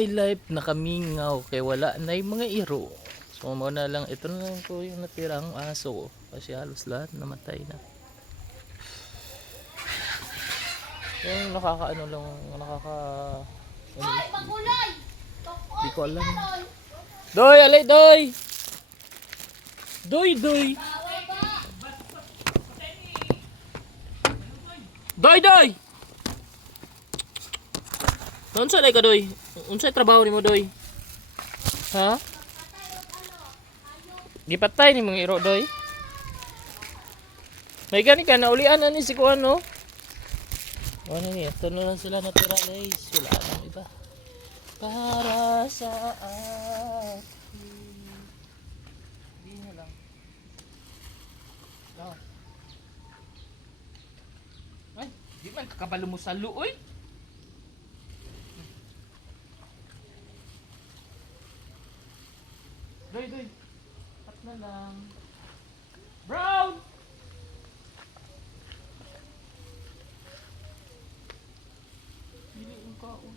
wildlife nakamingaw kay wala na yung mga iro. So mo na lang, ito na lang po yung natirang aso kasi halos lahat namatay na. Yung nakakaano lang, Ay, magulay! Di ko alam. Doy, alay, doy! Doy, doy! Doy, doy! Unsa lay ka, doy? Unsa trabaho nimo, doy? Ha? Gipatay ni mga iro, doy? May gani ka, naulian na ni si Kuan, no? Ano niya? Ito na lang sila natira, guys. Wala nang iba. Para sa akin. Hindi na lang. Oh. Ay, di man kakabalo mo sa luoy. Doy, doy. At na lang. Brown! Pili yung kaon.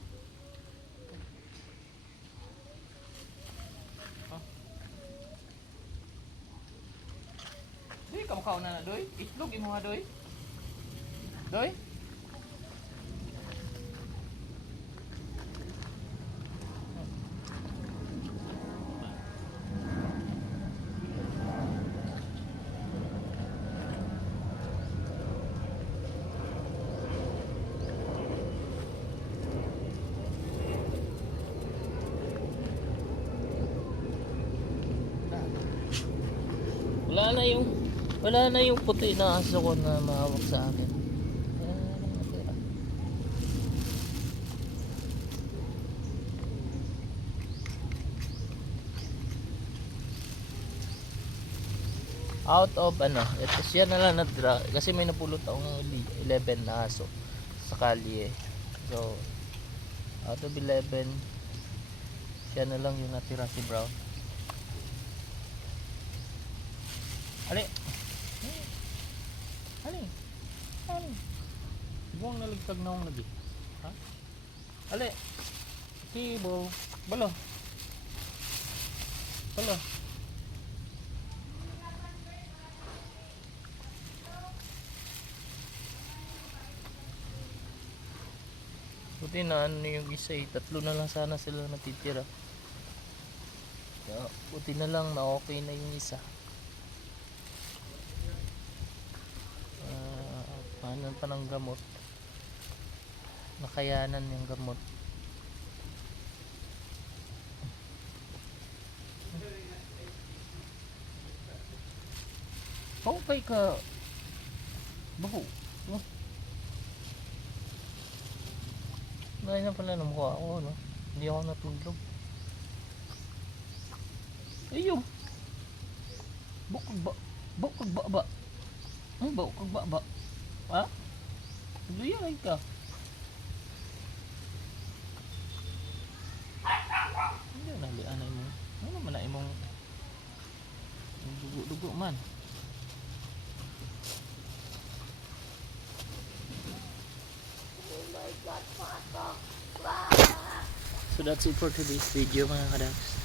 Doy, kamukha na na, doy. Itlog, imo ha, doy. Doy? Wala na yung puti na aso ko na mahawak sa akin. Wala na lang natira. Out of ano, ito siya na lang natira kasi may napulot akong 11 na aso sa kalye. So out of 11 siya na lang yung natira, si Brown. Ali. Ali. Ali. Buang naligtag na akong lagi. Ha? Ali. Tibo. Balo. Balo. Buti na ano yung isa eh. 3 na lang sana sila natitira. Kaya, buti na lang na okay na yung isa. Ano pa ng gamot, nakayanan yung gamot. Okay ka baho, no? Ngayon na pala ng mukha ako, no? Hindi ako natulog. Ayun, bukag ba ba? Bukag ba? Ha? Luyay ka. Hindi na lianay mo. Ano man na imong dugo-dugo man. Oh my God, Papa! So that's it for today's video, mga kadags.